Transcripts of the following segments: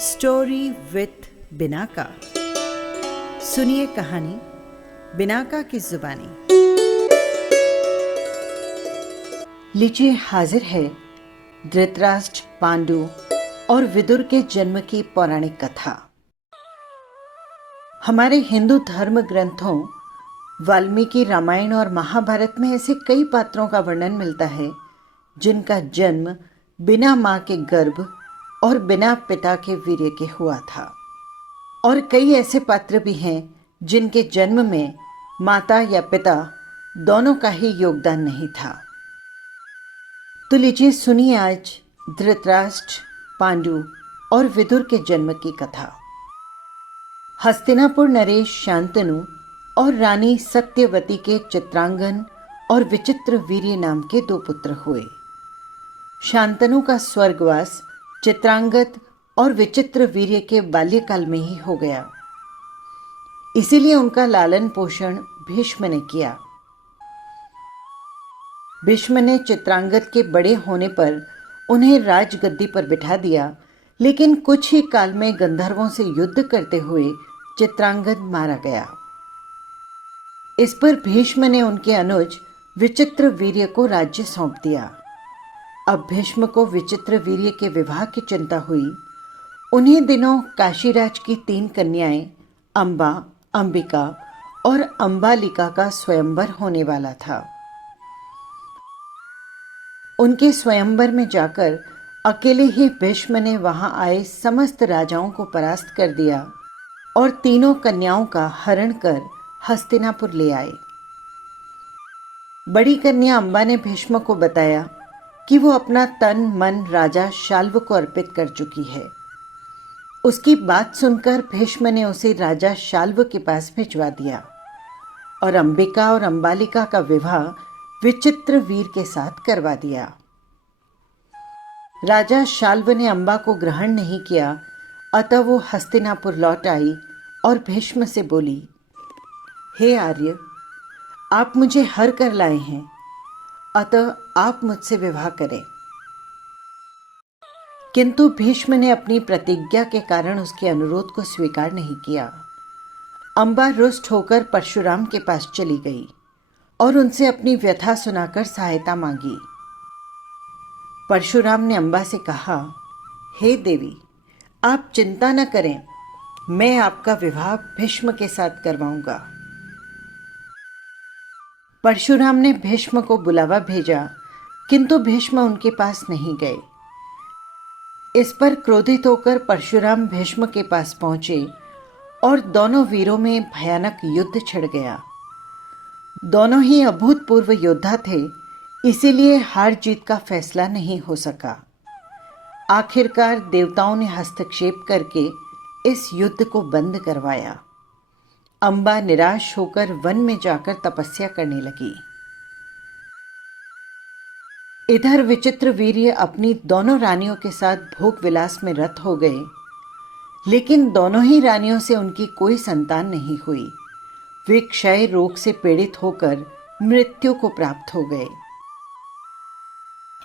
Story with Binaca. सुनिए कहानी Binaca की जुबानी। लीजिए हाजिर है धृतराष्ट्र, पांडु और विदुर के जन्म की पौराणिक कथा। हमारे हिंदू धर्म ग्रंथों वाल्मीकि रामायण और महाभारत में ऐसे कई पात्रों का वर्णन मिलता है जिनका जन्म बिना मां के गर्भ और बिना पिता के वीर्य के हुआ था। और कई ऐसे पात्र भी हैं जिनके जन्म में माता या पिता दोनों का ही योगदान नहीं था। तो लीजिए सुनिए आज धृतराष्ट्र, पांडु और विदुर के जन्म की कथा। हस्तिनापुर नरेश शांतनु और रानी सत्यवती के चित्रांगन और विचित्र वीर्य नाम के दो पुत्र हुए। शांतनु का स्वर्गवास चित्रांगत और विचित्र वीर्य के बाल्यकाल में ही हो गया, इसीलिए उनका लालन पोषण भीष्म ने किया। भीष्म ने चित्रांगत के बड़े होने पर उन्हें राजगद्दी पर बिठा दिया, लेकिन कुछ ही काल में गंधर्वों से युद्ध करते हुए चित्रांगद मारा गया। इस पर भीष्म ने उनके अनुज विचित्र वीर्य को राज्य सौंप दिया। अब भीष्म को विचित्र वीर्य के विवाह की चिंता हुई। उन्हीं दिनों काशीराज की 3 कन्याएं अंबा, अंबिका और अंबालिका का स्वयंवर होने वाला था। उनके स्वयंवर में जाकर अकेले ही भीष्म ने वहां आए समस्त राजाओं को परास्त कर दिया और तीनों कन्याओं का हरण कर हस्तिनापुर ले आए। बड़ी कन्या अंबा ने भीष्म को बताया कि वो अपना तन मन राजा शाल्व को अर्पित कर चुकी है। उसकी बात सुनकर भीष्म ने उसे राजा शाल्व के पास भिजवा दिया और अंबिका और अंबालिका का विवाह विचित्र वीर के साथ करवा दिया। राजा शाल्व ने अंबा को ग्रहण नहीं किया, अतः वो हस्तिनापुर लौट आई और भीष्म से बोली, हे आर्य, आप मुझे हर कर लाए हैं, अतः आप मुझसे विवाह करें। किंतु भीष्म ने अपनी प्रतिज्ञा के कारण उसके अनुरोध को स्वीकार नहीं किया। अंबा रुष्ट होकर परशुराम के पास चली गई और उनसे अपनी व्यथा सुनाकर सहायता मांगी। परशुराम ने अंबा से कहा, हे देवी, आप चिंता न करें, मैं आपका विवाह भीष्म के साथ करवाऊंगा। परशुराम ने भीष्म को बुलावा भेजा, किंतु भीष्म उनके पास नहीं गए। इस पर क्रोधित होकर परशुराम भीष्म के पास पहुंचे और दोनों वीरों में भयानक युद्ध छिड़ गया। दोनों ही अभूतपूर्व योद्धा थे, इसीलिए हार जीत का फैसला नहीं हो सका। आखिरकार देवताओं ने हस्तक्षेप करके इस युद्ध को बंद करवाया। अंबा निराश होकर वन में जाकर तपस्या करने लगी। इधर विचित्र वीर्य अपनी दोनों रानियों के साथ भोग विलास में रत हो गए, लेकिन दोनों ही रानियों से उनकी कोई संतान नहीं हुई। वे क्षय रोग से पीड़ित होकर मृत्यु को प्राप्त हो गए।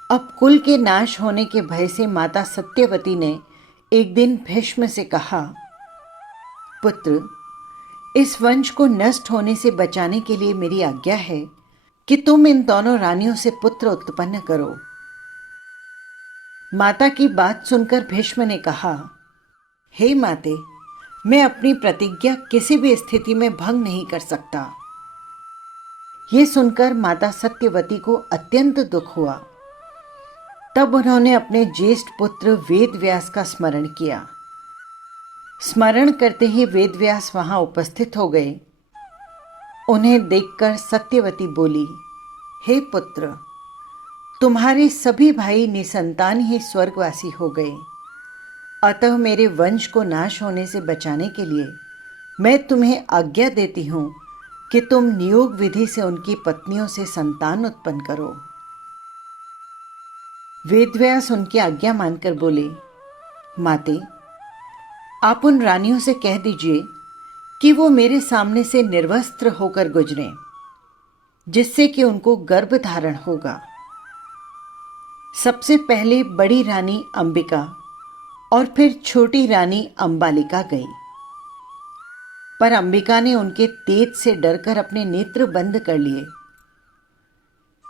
अब कुल के नाश होने के भय से माता सत्यवती ने एक दिन भीष्म से कहा, पुत्र, इस वंश को नष्ट होने से बचाने के लिए मेरी आज्ञा है कि तुम इन दोनों रानियों से पुत्र उत्पन्न करो। माता की बात सुनकर भीष्म ने कहा, हे माते, मैं अपनी प्रतिज्ञा किसी भी स्थिति में भंग नहीं कर सकता। ये सुनकर माता सत्यवती को अत्यंत दुख हुआ। तब उन्होंने अपने ज्येष्ठ पुत्र वेदव्यास का स्मरण किया। स्मरण करते ही वेदव्यास वहां उपस्थित हो गए। उन्हें देखकर सत्यवती बोली, हे पुत्र, तुम्हारे सभी भाई निसंतान ही स्वर्गवासी हो गए, अतः मेरे वंश को नाश होने से बचाने के लिए मैं तुम्हें आज्ञा देती हूं कि तुम नियोग विधि से उनकी पत्नियों से संतान उत्पन्न करो। वेदव्यास उनकी आज्ञा मानकर बोले, माते, आप उन रानियों से कह दीजिए कि वो मेरे सामने से निर्वस्त्र होकर गुजरें, जिससे कि उनको गर्भ धारण होगा। सबसे पहले बड़ी रानी अंबिका और फिर छोटी रानी अंबालिका गई। पर अंबिका ने उनके तेज से डरकर अपने नेत्र बंद कर लिए,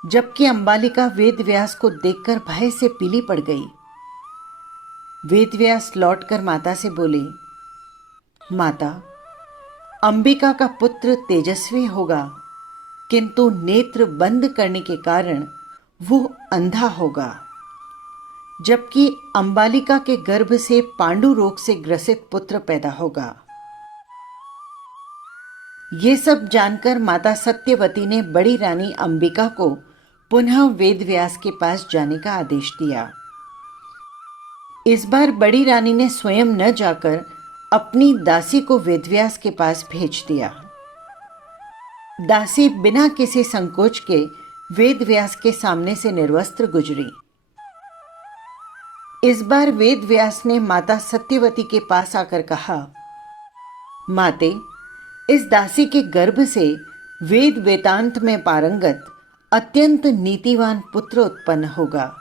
जबकि अंबालिका वेदव्यास को देखकर भय से पीली पड़ गई। वेदव्यास लौटकर माता से बोले, माता, अंबिका का पुत्र तेजस्वी होगा, किंतु नेत्र बंद करने के कारण वो अंधा होगा, जबकि अंबालिका के गर्भ से पांडु रोग से ग्रसित पुत्र पैदा होगा। ये सब जानकर माता सत्यवती ने बड़ी रानी अंबिका को पुनः वेदव्यास के पास जाने का आदेश दिया। इस बार बड़ी रानी ने स्वयं न जाकर अपनी दासी को वेदव्यास के पास भेज दिया। दासी बिना किसी संकोच के वेदव्यास के सामने से निर्वस्त्र गुजरी। इस बार वेदव्यास ने माता सत्यवती के पास आकर कहा, माते, इस दासी के गर्भ से वेद वेदांत में पारंगत अत्यंत नीतिवान पुत्र उत्पन्न होगा।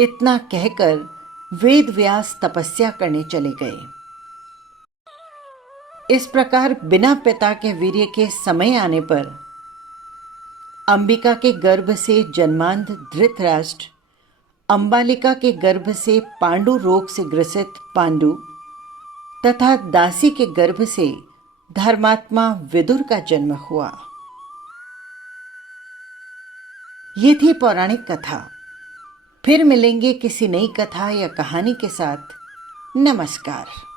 इतना कहकर वेदव्यास तपस्या करने चले गए। इस प्रकार बिना पिता के वीर्य के समय आने पर अंबिका के गर्भ से जन्मांध धृतराष्ट्र, अंबालिका के गर्भ से पांडु रोग से ग्रसित पांडु तथा दासी के गर्भ से धर्मात्मा विदुर का जन्म हुआ। ये थी पौराणिक कथा। फिर मिलेंगे किसी नई कथा या कहानी के साथ। नमस्कार।